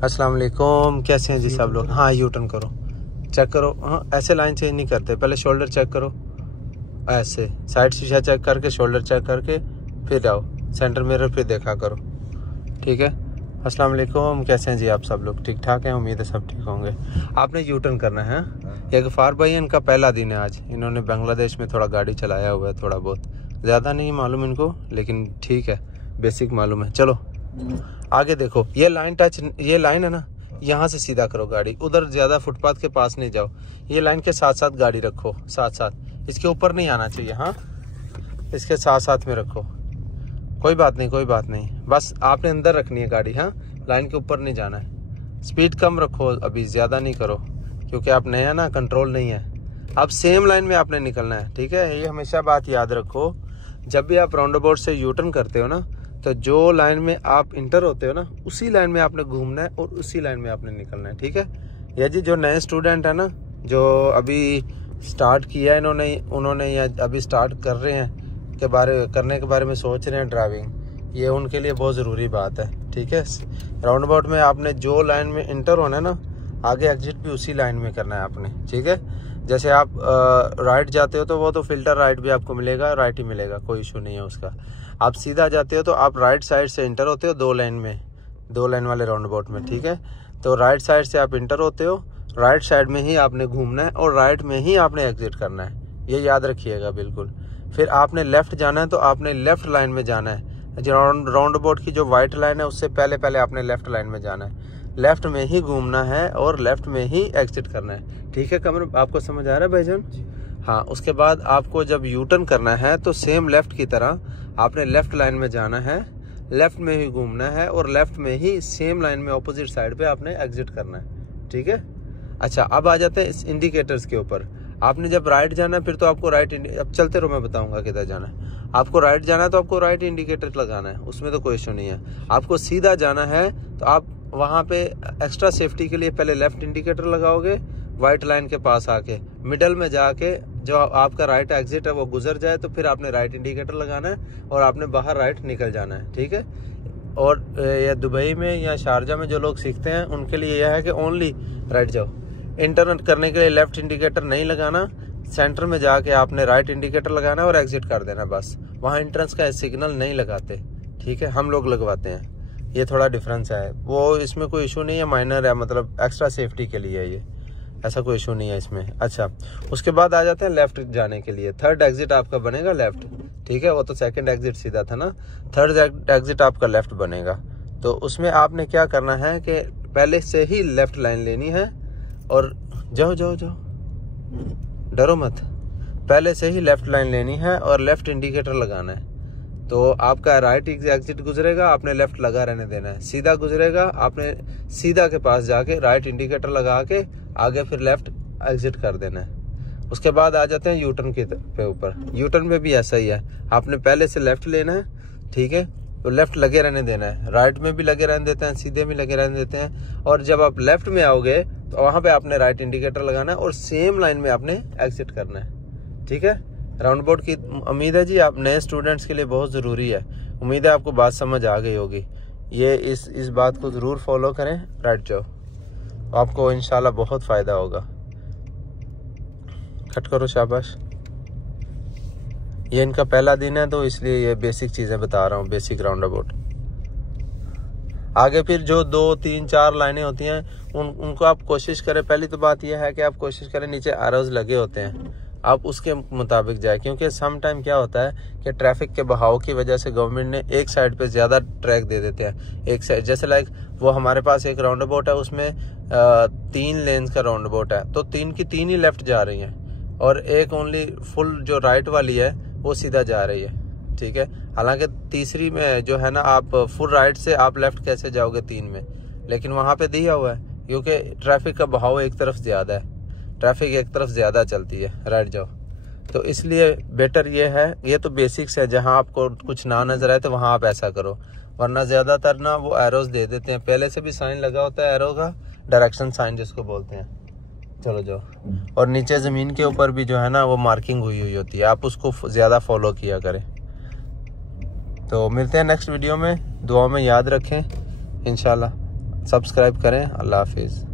अस्सलाम वालेकुम, कैसे हैं जी सब लोग। हाँ, यू टर्न करो, चेक करो। हाँ, ऐसे लाइन चेंज नहीं करते, पहले शोल्डर चेक करो, ऐसे साइड शीशा चेक करके शोल्डर चेक करके फिर आओ सेंटर मिरर, फिर देखा करो। ठीक है। अस्सलाम वालेकुम, कैसे हैं जी आप सब लोग। ठीक ठाक हैं, उम्मीद है सब ठीक होंगे। आपने यू टर्न करना है। ये गफ़ार भाई, इनका पहला दिन है आज। इन्होंने बांग्लादेश में थोड़ा गाड़ी चलाया हुआ है, थोड़ा बहुत, ज़्यादा नहीं मालूम इनको, लेकिन ठीक है, बेसिक मालूम है। चलो आगे देखो, ये लाइन टच, ये लाइन है ना, यहाँ से सीधा करो गाड़ी, उधर ज़्यादा फुटपाथ के पास नहीं जाओ। ये लाइन के साथ साथ गाड़ी रखो, साथ साथ, इसके ऊपर नहीं आना चाहिए। हाँ, इसके साथ साथ में रखो, कोई बात नहीं, कोई बात नहीं, बस आपने अंदर रखनी है गाड़ी। हाँ, लाइन के ऊपर नहीं जाना है। स्पीड कम रखो, अभी ज़्यादा नहीं करो, क्योंकि आप नया ना, कंट्रोल नहीं है। अब सेम लाइन में आपने निकलना है। ठीक है, ये हमेशा बात याद रखो, जब भी आप राउंड अबाउट से यू टर्न करते हो ना, तो जो लाइन में आप इंटर होते हो ना, उसी लाइन में आपने घूमना है और उसी लाइन में आपने निकलना है। ठीक है। या जी, जो नए स्टूडेंट है ना, जो अभी स्टार्ट किया है उन्होंने या अभी स्टार्ट कर रहे हैं, करने के बारे में सोच रहे हैं ड्राइविंग, ये उनके लिए बहुत ज़रूरी बात है। ठीक है। राउंड अबाउट में आपने जो लाइन में इंटर होना है ना, आगे एग्जिट भी उसी लाइन में करना है आपने। ठीक है। जैसे आप राइट जाते हो तो वो तो फिल्टर राइट भी आपको मिलेगा, राइट ही मिलेगा, कोई इशू नहीं है उसका। आप सीधा जाते हो तो आप राइट साइड से इंटर होते हो, दो लाइन वाले राउंड अबाउट में। ठीक है। तो राइट साइड से आप इंटर होते हो, राइट साइड में ही आपने घूमना है और राइट में ही आपने एग्जिट करना है, ये याद रखिएगा बिल्कुल। फिर आपने लेफ्ट जाना है तो आपने लेफ्ट लाइन में जाना है। जो राउंड अबाउट की जो वाइट लाइन है, उससे पहले आपने लेफ्ट लाइन में जाना है, लेफ्ट में ही घूमना है और लेफ्ट में ही एग्जिट करना है। ठीक है कमर, आपको समझ आ रहा है भाईजान। हाँ, उसके बाद आपको जब यू टर्न करना है तो सेम लेफ्ट की तरह आपने लेफ्ट लाइन में जाना है, लेफ्ट में ही घूमना है और लेफ्ट में ही सेम लाइन में ऑपोजिट साइड पे आपने एग्जिट करना है। ठीक है। अच्छा, अब आ जाते हैं इस इंडिकेटर्स के ऊपर। आपने जब राइट जाना है, फिर तो आपको राइट, अब चलते रहो, मैं बताऊंगा किधर जाना है। आपको राइट जाना है तो आपको राइट इंडिकेटर लगाना है, उसमें तो कोई इशू नहीं है। आपको सीधा जाना है तो आप वहाँ पे एक्स्ट्रा सेफ्टी के लिए पहले लेफ्ट इंडिकेटर लगाओगे, वाइट लाइन के पास आके मिडल में जाके जो आपका राइट एग्जिट है वो गुजर जाए, तो फिर आपने राइट इंडिकेटर लगाना है और आपने बाहर राइट निकल जाना है। ठीक है। और या दुबई में या शारजा में जो लोग सीखते हैं, उनके लिए यह है कि ओनली राइट जाओ, इंटरनेट करने के लिए लेफ्ट इंडिकेटर नहीं लगाना, सेंटर में जाके आपने राइट इंडिकेटर लगाना है और एग्जिट कर देना, बस। वहाँ एंट्रेंस का सिग्नल नहीं लगाते। ठीक है, हम लोग लगवाते हैं, ये थोड़ा डिफरेंस है। वो इसमें कोई इशू नहीं है, माइनर है, मतलब एक्स्ट्रा सेफ्टी के लिए ये, ऐसा कोई इशू नहीं है इसमें। अच्छा, उसके बाद आ जाते हैं लेफ्ट जाने के लिए। थर्ड एग्जिट आपका बनेगा लेफ्ट। ठीक है, वो तो सेकंड एग्जिट सीधा था ना, थर्ड एग्जिट आपका लेफ्ट बनेगा। तो उसमें आपने क्या करना है कि पहले से ही लेफ्ट लाइन लेनी है और जाओ, डरो मत, पहले से ही लेफ्ट लाइन लेनी है और लेफ्ट इंडिकेटर लगाना है। तो आपका राइट एग्जिट गुजरेगा, आपने लेफ्ट लगा रहने देना है। सीधा गुजरेगा, आपने सीधा के पास जाके राइट इंडिकेटर लगा के आगे फिर लेफ्ट एग्जिट कर देना है। उसके बाद आ जाते हैं यू टर्न पे ऊपर। यू टर्न पे भी ऐसा ही है, आपने पहले से लेफ्ट लेना है। ठीक है, तो लेफ्ट लगे रहने देना है, राइट में भी लगे रहने देते हैं, सीधे भी लगे रहने देते हैं। और जब आप लेफ्ट में आओगे तो वहां पे आपने राइट इंडिकेटर लगाना है और सेम लाइन में आपने एग्जिट करना है। ठीक है। राउंड अबाउट की उम्मीद है जी आप नए स्टूडेंट्स के लिए बहुत ज़रूरी है। उम्मीद है आपको बात समझ आ गई होगी। ये इस बात को ज़रूर फॉलो करें, राइट जाओ, आपको इंशाल्लाह बहुत फ़ायदा होगा। कट करो, शाबाश। ये इनका पहला दिन है तो इसलिए ये बेसिक चीज़ें बता रहा हूँ, बेसिक राउंड अबाउट। आगे फिर जो 2, 3, 4 लाइनें होती हैं उनको आप कोशिश करें। पहली तो बात यह है कि आप कोशिश करें, नीचे एरोज लगे होते हैं, आप उसके मुताबिक जाए, क्योंकि सम टाइम क्या होता है कि ट्रैफिक के बहाव की वजह से गवर्नमेंट ने एक साइड पे ज़्यादा ट्रैक दे देते हैं। एक साइड, जैसे लाइक वो हमारे पास एक राउंड अबाउट है, उसमें 3 लेन्स का राउंड अबाउट है, तो 3 की 3 ही लेफ्ट जा रही हैं और एक ओनली फुल जो राइट वाली है वो सीधा जा रही है। ठीक है। हालांकि तीसरी में जो है ना, आप फुल राइट से आप लेफ्ट कैसे जाओगे 3 में, लेकिन वहाँ पे दिया हुआ है क्योंकि ट्रैफिक का बहाव एक तरफ ज़्यादा है, ट्रैफिक एक तरफ ज़्यादा चलती है, राइट जाओ। तो इसलिए बेटर ये है, ये तो बेसिक्स है, जहाँ आपको कुछ ना नजर आए तो वहाँ आप ऐसा करो, वरना ज़्यादातर ना वो एरोज दे देते हैं, पहले से भी साइन लगा होता है एरो का, डायरेक्शन साइन जिसको बोलते हैं। चलो जाओ। और नीचे ज़मीन के ऊपर भी जो है ना वो मार्किंग हुई होती है, आप उसको ज़्यादा फॉलो किया करें। तो मिलते हैं नेक्स्ट वीडियो में, दुआ में याद रखें इंशाल्लाह। सब्सक्राइब करें। अल्लाह हाफिज़।